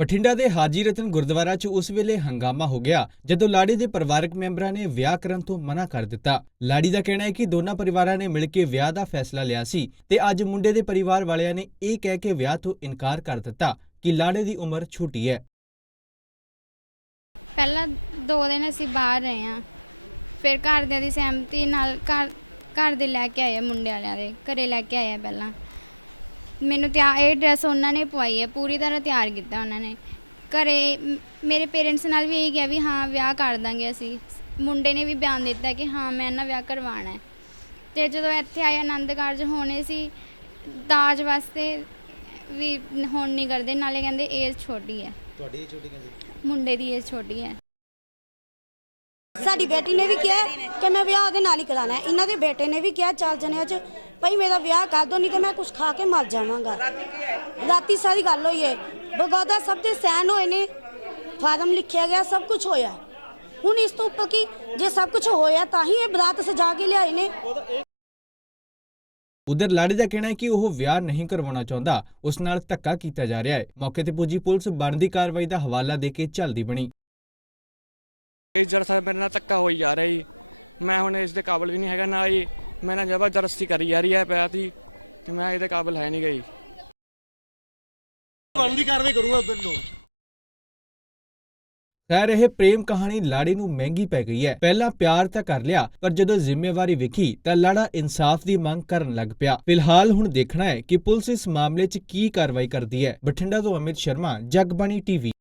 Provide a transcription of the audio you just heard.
ਬਠਿੰਡਾ ਦੇ ਹਾਜੀ ਰਤਨ ਗੁਰਦੁਆਰਾ 'ਚ ਉਸ ਵੇਲੇ ਹੰਗਾਮਾ ਹੋ ਗਿਆ, ਜਦੋਂ ਲਾੜੀ ਦੇ ਪਰਿਵਾਰਕ ਮੈਂਬਰਾਂ ਨੇ ਵਿਆਹ ਕਰਨ ਤੋਂ ਮਨਾ ਕਰ ਦਿੱਤਾ। ਲਾੜੀ ਦਾ ਕਹਿਣਾ ਹੈ ਕਿ ਦੋਨਾਂ ਪਰਿਵਾਰਾਂ ਨੇ ਮਿਲ ਕੇ ਵਿਆਹ ਦਾ ਫੈਸਲਾ ਲਿਆ ਸੀ ਤੇ ਅੱਜ ਮੁੰਡੇ ਦੇ ਪਰਿਵਾਰ ਵਾਲਿਆਂ ਨੇ ਇਹ ਕਹਿ ਕੇ ਵਿਆਹ ਤੋਂ ਇਨਕਾਰ ਕਰ ਦਿੱਤਾ ਕਿ ਲਾੜੇ ਦੀ ਉਮਰ ਛੋਟੀ ਹੈ। ਪਹਿਲਾਂ ਦੋ ਦਿਨ ਅਸੀਂ ਬਾਹਰ ਰਹੇ ਹਾਂ। ਫਿਰ ਘਰਦਿਆਂ ਦੀ ਸਹਿਮਤੀ ਨਾਲ ਘਰ ਘਰ ਦੇ ਲੈ ਕੇ ਆਏ ਆ ਮੁੰਡੇ ਵਾਲਿਆਂ ਦੇ, ਘਰੇ ਲੈ ਕੇ ਆਏ ਆ ਪਹਿਲਾਂ। ਮੈਨੂੰ ਤਿਆਰ ਇਹ ਡਰੈਸ ਉਹਨਾਂ ਨੇ ਪਵਾਈ ਹੈ ਪੂਰੀ ਤਰ੍ਹਾਂ ਤਿਆਰ ਕੀਤਾ ਉਹਨਾਂ ਨੇ। ਘਰੇ ਮ- ਮੇਰੇ ਪੇਰੈਂਟਸ ਨਾਲ ਵੀ ਇਹ ਗਿਆ ਵੀ ਹਾਂ ਵਿਆਹ ਕਰ ਦਾਂਗੇ ਅਸੀਂ। ਮੁੰਡੇ ਨੇ ਵੀ ਬਿਆਨ ਦਿੱਤਾ ਕਿ ਹਾਂ ਮੈਂ ਇਹਨਾਂ ਵਿਆਹ ਕਰਵਾਉਣਾ ਹੈ। ਤੇ ਜਦੋਂ ਇੱਥੇ ਆਏ ਆਨੰਦ ਕਾਰਜ ਹੋਣੇ ਸੀ ਦਾਜ ਵਾਸਤੇ ਵੀ ਹੁਣ ਨਹੀਂ ਕਰਦੇ ਨਾਲੇ ਕਹਿੰਦੇ ਏਜ ਛੋਟੀ ਹੈ। ਤੁਹਾਡੀ ਛੋਟੀ ਕਹਿੰਦੀ? ਮੁੰਡੇ ਦੀ ਏਜ ਛੋਟੀ ਹੈ। ਸਾਡੀ ਬੇਟੀ ਨੇ ਵੀ ਕਿਹਾ ਕਿ ਮੈਂ ਵਿਆਹ ਉਹਦੇ ਨਾਲ ਹੀ ਕਰਾਣਾ ਹੈ। ਇਹਨਾਂ ਦੇ ਬੇਟੇ ਨੇ ਵੀ ਕਿਹਾ ਚਾਰ ਜਣਿਆਂ 'ਚ ਭਈ ਮੇਰਾ ਵਿਆਹ ਕਰ ਦੋ ਨਹੀਂ ਤੇ ਮੈਂ ਕੁਝ ਖਾ ਕੇ ਮਰ ਜਾਵਾਂਗਾ। ਰਾਤੀ ਸਾਰੀ ਗੱਲ ਹੋਈ ਹੈ ਬਗੌਦਾ ਸਭ ਦੇ ਸੈਨ ਹੋਏ ਨੇ ਫਾਰਮ ਲਿਖਿਆ ਗਿਆ ਸਭ ਕੁਝ ਹੋਇਆ। ਹੁਣ ਇਸ ਤੋਂ ਉੱਪਰ ਕੀ ਜੇ ਸਭ ਕੁਝ ਹੋਇਆ ਤਾਂ ਹੀ ਇਹ ਬਰਾਤ ਸਜਾ ਕੇ ਲਿਆਏ ਨੇ। ਉਧਰ ਲਾੜੀ ਦਾ ਕਹਿਣਾ ਹੈ ਕਿ ਉਹ ਵਿਆਹ ਨਹੀਂ ਕਰਵਾਉਣਾ ਚਾਹੁੰਦਾ। ਉਸ ਨਾਲ ਧੱਕਾ ਕੀਤਾ ਜਾ ਰਿਹਾ ਹੈ। ਮੌਕੇ ਤੇ ਪੁੱਜੀ ਪੁਲਿਸ ਬਣਦੀ ਕਾਰਵਾਈ ਦਾ ਹਵਾਲਾ ਦੇ ਕੇ ਝਲਦੀ ਬਣੀ। ਇਸ ਜਰ ਸਾਹਿਬ ਮੇਰੇ ਨਾਲ ਧੱਕਾ ਹੋਈ ਜਾ ਰਿਹਾ ਜੀ। ਮੈਂ ਹੁਣ ਇਸ ਦੇ ਕਾਬਿਲ ਵੀ ਨਹੀਂ ਹੈਗਾ ਨਾ ਜੀ ਮੈਂ ਨਾਲ ਜ਼ਬਰਦਸਤੀ ਕਰੀ ਜਾ ਰਹੀ ਹੈ ਪਿਆ ਤੀ ਤੇ ਮੈਂ ਇਹਦੇ ਕਾਬਿਲ ਹੈ ਨਹੀਂ ਗਈ। ਬਣਦੀ ਕਾਰਵਾਈ ਕਰੂੰਗਾ ਉਧਰ ਨੂੰ। ਖੈਰ ਇਹ ਪ੍ਰੇਮ ਕਹਾਣੀ ਲਾੜੀ ਨੂੰ ਮਹਿੰਗੀ ਪੈ ਗਈ ਹੈ। ਪਹਿਲਾਂ ਪਿਆਰ ਤਾਂ ਕਰ ਲਿਆ ਪਰ ਜਦੋਂ ਜ਼ਿੰਮੇਵਾਰੀ ਵੇਖੀ ਤਾਂ ਲਾੜਾ ਇਨਸਾਫ ਦੀ ਮੰਗ ਕਰਨ ਲੱਗ ਪਿਆ। ਫਿਲਹਾਲ ਹੁਣ ਦੇਖਣਾ ਹੈ ਕਿ ਪੁਲਿਸ ਇਸ ਮਾਮਲੇ 'ਚ ਕੀ ਕਾਰਵਾਈ ਕਰਦੀ ਹੈ। ਬਠਿੰਡਾ ਤੋਂ ਅਮਿਤ ਸ਼ਰਮਾ ਜਗਬਾਣੀ ਟੀਵੀ।